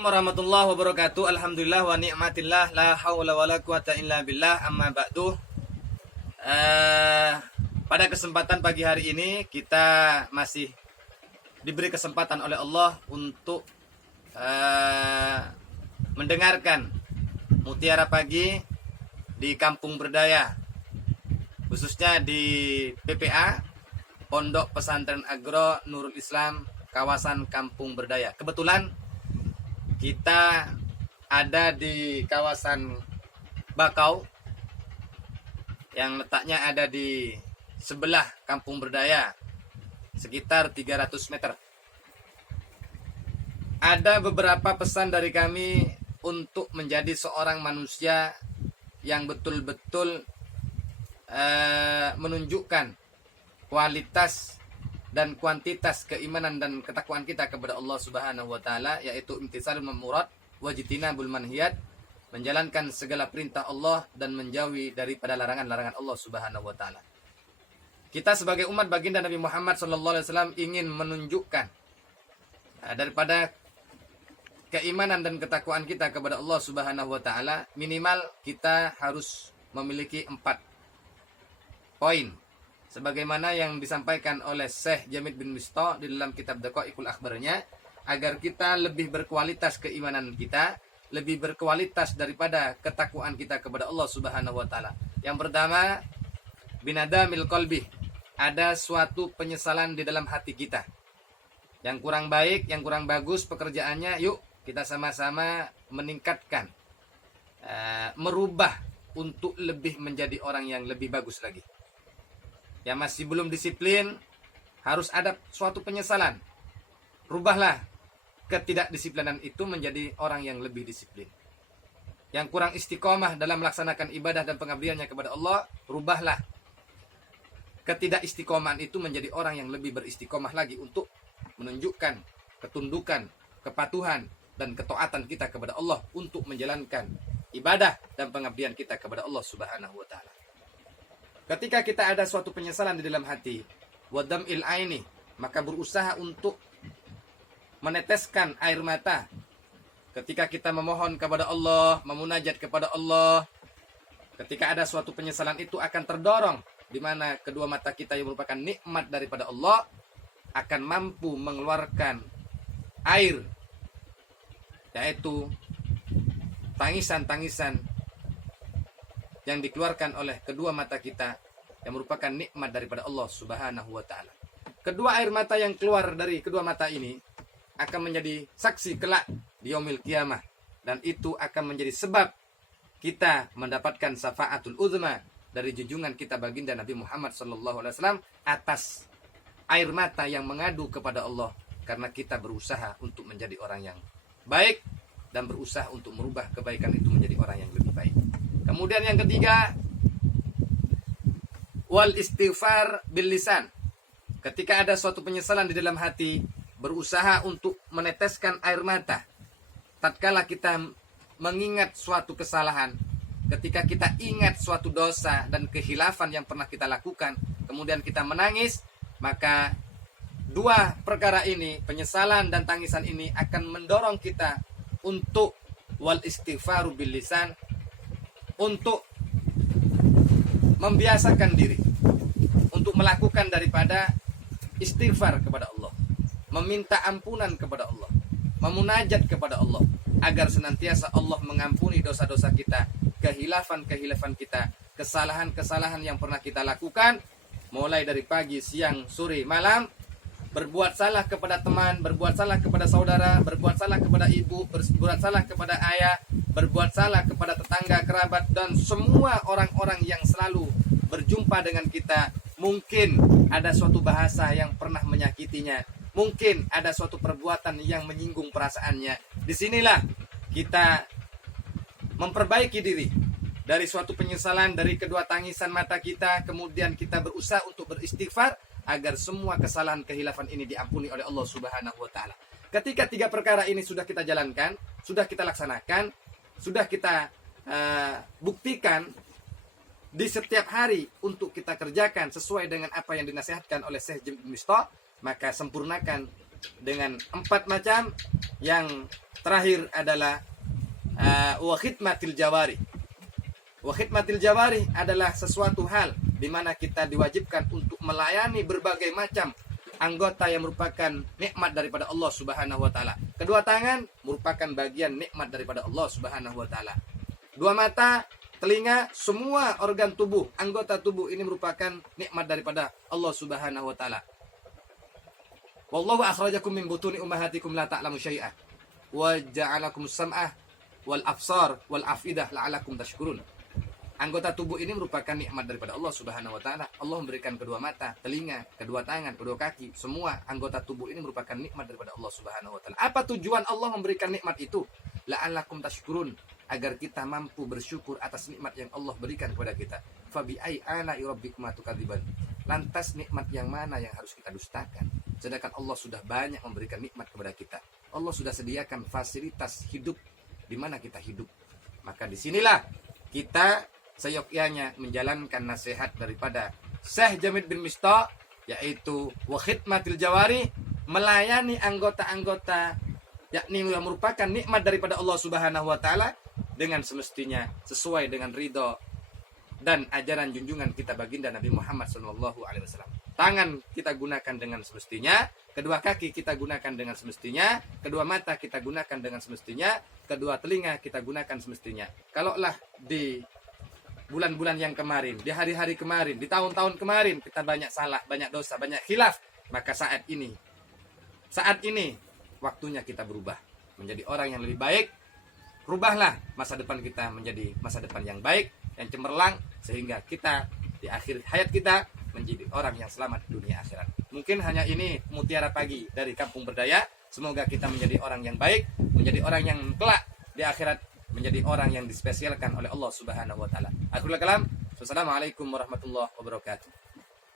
Warahmatullahi wabarakatuh. Alhamdulillah wa ni'matillah. La haula wa la quwata illa billah. Amma ba'du. Pada kesempatan pagi hari ini kita masih diberi kesempatan oleh Allah untuk mendengarkan Mutiara Pagi di Kampung Berdaya, khususnya di PPA Pondok Pesantren Agro Nurul Islam kawasan Kampung Berdaya. Kebetulan kita ada di kawasan Bakau yang letaknya ada di sebelah Kampung Berdaya, sekitar 300 meter. Ada beberapa pesan dari kami untuk menjadi seorang manusia yang betul-betul menunjukkan kualitas dan kuantitas keimanan dan ketakwaan kita kepada Allah Subhanahu wa taala, yaitu imtitsalul ma'murat wajtinabul manhiyat, menjalankan segala perintah Allah dan menjauhi daripada larangan-larangan Allah Subhanahu wa taala. Kita sebagai umat baginda Nabi Muhammad sallallahu alaihi wasallam ingin menunjukkan daripada keimanan dan ketakwaan kita kepada Allah Subhanahu wa taala, minimal kita harus memiliki 4 poin sebagaimana yang disampaikan oleh Syekh Jamid bin Misto di dalam kitab Daqaiqul Akhbarnya, agar kita lebih berkualitas keimanan kita, lebih berkualitas daripada ketakwaan kita kepada Allah Subhanahu wa taala. Yang pertama, binadamil qalbi, ada suatu penyesalan di dalam hati kita. Yang kurang baik, yang kurang bagus pekerjaannya, yuk kita sama-sama meningkatkan, merubah untuk lebih menjadi orang yang lebih bagus lagi. Yang masih belum disiplin, harus ada suatu penyesalan. Rubahlah ketidakdisiplinan itu menjadi orang yang lebih disiplin. Yang kurang istiqomah dalam melaksanakan ibadah dan pengabdiannya kepada Allah, rubahlah ketidakistiqomahan itu menjadi orang yang lebih beristiqomah lagi untuk menunjukkan ketundukan, kepatuhan, dan ketaatan kita kepada Allah untuk menjalankan ibadah dan pengabdian kita kepada Allah Subhanahu wa taala. Ketika kita ada suatu penyesalan di dalam hati, wadam'il aini, maka berusaha untuk meneteskan air mata. Ketika kita memohon kepada Allah, memunajat kepada Allah, ketika ada suatu penyesalan itu akan terdorong, di mana kedua mata kita yang merupakan nikmat daripada Allah akan mampu mengeluarkan air, yaitu tangisan-tangisan yang dikeluarkan oleh kedua mata kita yang merupakan nikmat daripada Allah Subhanahu wa taala. Kedua air mata yang keluar dari kedua mata ini akan menjadi saksi kelak di yaumil qiyamah, dan itu akan menjadi sebab kita mendapatkan syafaatul uzma dari junjungan kita baginda Nabi Muhammad sallallahu alaihi wasallam atas air mata yang mengadu kepada Allah karena kita berusaha untuk menjadi orang yang baik dan berusaha untuk merubah kebaikan itu menjadi orang yang lebih baik. Kemudian yang ketiga, wal istighfar bil lisan. Ketika ada suatu penyesalan di dalam hati, berusaha untuk meneteskan air mata. Tatkala kita mengingat suatu kesalahan, ketika kita ingat suatu dosa dan kehilafan yang pernah kita lakukan, kemudian kita menangis, maka dua perkara ini, penyesalan dan tangisan ini akan mendorong kita untuk wal istighfaru bil lisan, untuk membiasakan diri untuk melakukan daripada istighfar kepada Allah, meminta ampunan kepada Allah, memunajat kepada Allah, agar senantiasa Allah mengampuni dosa-dosa kita, kehilafan-kehilafan kita, kesalahan-kesalahan yang pernah kita lakukan, mulai dari pagi, siang, sore, malam. Berbuat salah kepada teman, berbuat salah kepada saudara, berbuat salah kepada ibu, berbuat salah kepada ayah, berbuat salah kepada tetangga, kerabat, dan semua orang-orang yang selalu berjumpa dengan kita. Mungkin ada suatu bahasa yang pernah menyakitinya, mungkin ada suatu perbuatan yang menyinggung perasaannya. Disinilah kita memperbaiki diri dari suatu penyesalan, dari kedua tangisan mata kita, kemudian kita berusaha untuk beristighfar agar semua kesalahan kehilafan ini diampuni oleh Allah Subhanahu wa taala. Ketika 3 perkara ini sudah kita jalankan, sudah kita laksanakan, sudah kita buktikan di setiap hari untuk kita kerjakan sesuai dengan apa yang dinasihatkan oleh Syekh Jamid bin Misto, maka sempurnakan dengan 4 macam. Yang terakhir adalah wa khidmatil jawari. Wa khidmatil jawari adalah sesuatu hal di mana kita diwajibkan untuk melayani berbagai macam anggota yang merupakan nikmat daripada Allah Subhanahu wa taala. Kedua tangan merupakan bagian nikmat daripada Allah Subhanahu wa taala. Dua mata, telinga, semua organ tubuh, anggota tubuh ini merupakan nikmat daripada Allah Subhanahu wa taala. Wallahu akhrajakum min butuni ummahatikum la ta'lamu syai'ah wa ja'alakum sam'ah wal absar wal afidah la'alakum tashkurun. Anggota tubuh ini merupakan nikmat daripada Allah Subhanahu wa taala. Allah memberikan kedua mata, telinga, kedua tangan, kedua kaki, semua anggota tubuh ini merupakan nikmat daripada Allah Subhanahu wa taala. Apa tujuan Allah memberikan nikmat itu? La'allakum tashkurun, agar kita mampu bersyukur atas nikmat yang Allah berikan kepada kita. Fa bi ai ala'i rabbikuma tukadziban. Lantas nikmat yang mana yang harus kita dustakan? Sedangkan Allah sudah banyak memberikan nikmat kepada kita. Allah sudah sediakan fasilitas hidup di mana kita hidup. Maka disinilah kita seyogyanya menjalankan nasihat daripada Syekh Jamil bin Mistah, yaitu wa khidmatil jawari, melayani anggota-anggota yakni yang merupakan nikmat daripada Allah Subhanahu wa taala dengan semestinya, sesuai dengan ridho dan ajaran junjungan kita baginda Nabi Muhammad sallallahu alaihi wasallam. Tangan kita gunakan dengan semestinya, kedua kaki kita gunakan dengan semestinya, kedua mata kita gunakan dengan semestinya, kedua telinga kita gunakan semestinya. Kalaulah di bulan-bulan yang kemarin, di hari-hari kemarin, di tahun-tahun kemarin kita banyak salah, banyak dosa, banyak khilaf, maka saat ini waktunya kita berubah menjadi orang yang lebih baik. Rubahlah masa depan kita menjadi masa depan yang baik, yang cemerlang, sehingga kita di akhir hayat kita menjadi orang yang selamat dunia akhirat. Mungkin hanya ini mutiara pagi dari Kampung Berdaya. Semoga kita menjadi orang yang baik, menjadi orang yang kelak di akhirat menjadi orang yang dispesialkan oleh Allah Subhanahu wa taala. Akhirul kalam. Wassalamualaikum warahmatullahi wabarakatuh.